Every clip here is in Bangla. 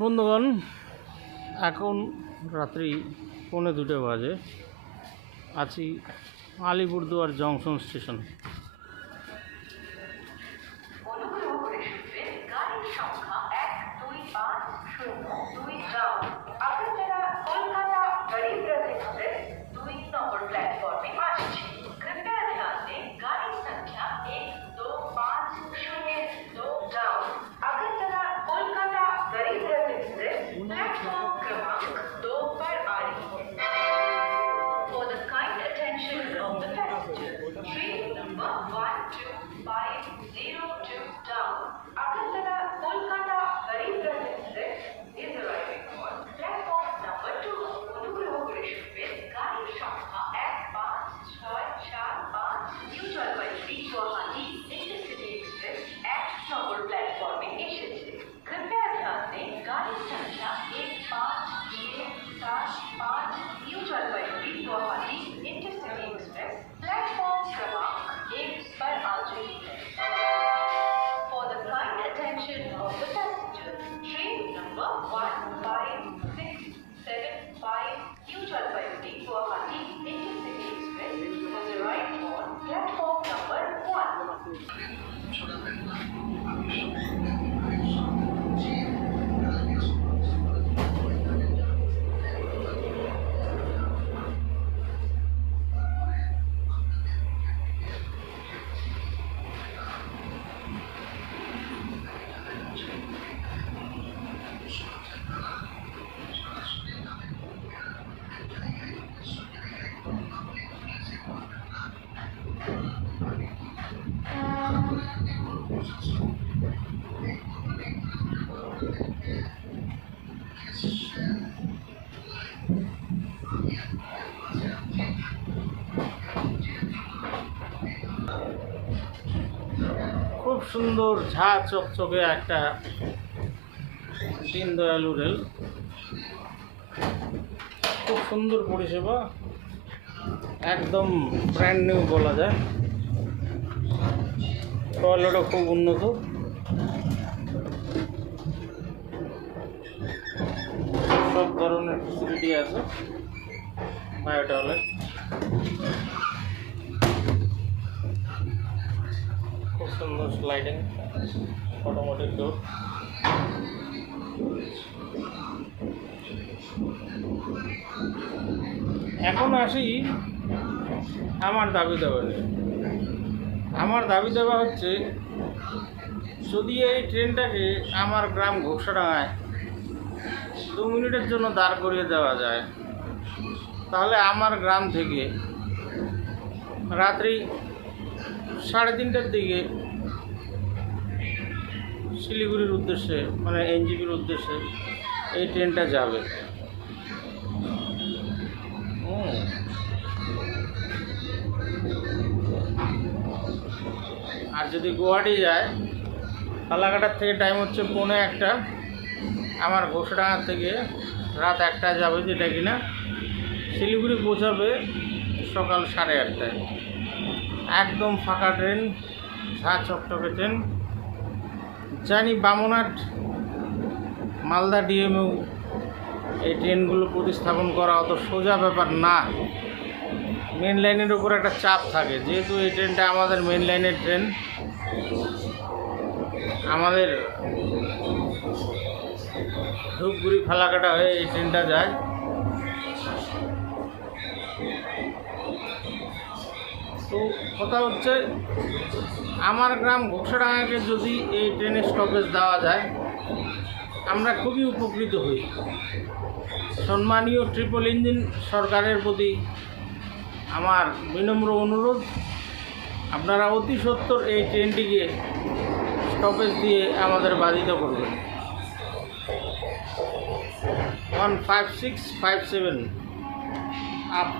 বন্ধুগণ, এখন রাত্রি 1:45 বাজে। আছি আলিপুরদুয়ার জংশন স্টেশন। খুব সুন্দর ঝা চকচকে একটা দীনদয়ালু রেল, খুব সুন্দর পরিষেবা, একদম ব্র্যান্ড নিউ বলা যায়। টয়লেটও খুব উন্নত, সব ধরনের ফেসিলিটি আছে। বায়ো টয়লেট, খুব সুন্দর স্লাইডিং, অটোমেটিক ডোর। এখন আসি আমার দাবি দেওয়া। আমার দাবি দেওয়া হচ্ছে, যদি এই ট্রেনটাকে আমার গ্রাম ঘোষডাঙ্গায় 2 মিনিটের জন্য দাঁড় করিয়ে দেওয়া যায়, তাহলে আমার গ্রাম থেকে রাত্রি 3:30টার দিকে শিলিগুড়ির উদ্দেশ্যে, মানে এনজিপির উদ্দেশ্যে এই ট্রেনটা যাবে। আর যদি গুয়াহাটি যায়, ফালাকাটার থেকে টাইম হচ্ছে 1:45, আমার ঘোষডাঙ্গা থেকে রাত 1টায় যাবে, যেটা কিনা শিলিগুড়ি পৌঁছাবে সকাল 8:30টায়। একদম ফাঁকা ট্রেন, ঝা চকচকে ট্রেন। জানি বামনহাট মালদা ডিএমইউ এই ট্রেনগুলো প্রতিস্থাপন করা অত সোজা ব্যাপার না। মেন লাইনের উপর একটা চাপ থাকে, যেহেতু এই ট্রেনটা আমাদের মেন লাইনের ট্রেন। আমাদের ধূপগুড়ি ফালাকাটা হয়ে এই ট্রেনটা যায়। তো কথা হচ্ছে, আমার গ্রাম ঘোষডাঙ্গাকে যদি এই ট্রেনের স্টপেজ দেওয়া যায়, আমরা খুবই উপকৃত হই। সম্মানীয় ট্রিপল ইঞ্জিন সরকারের প্রতি আমার বিনম্র অনুরোধ, আপনারা অতি সত্বর এই ট্রেনটিকে স্টপেজ দিয়ে আমাদের বাধিত করবেন। 15657 up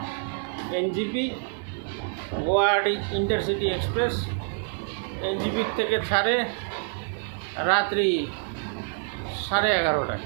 NJP Guwahati intercity express. NJP থেকে ছাড়ে রাত্রি 11:30টায়।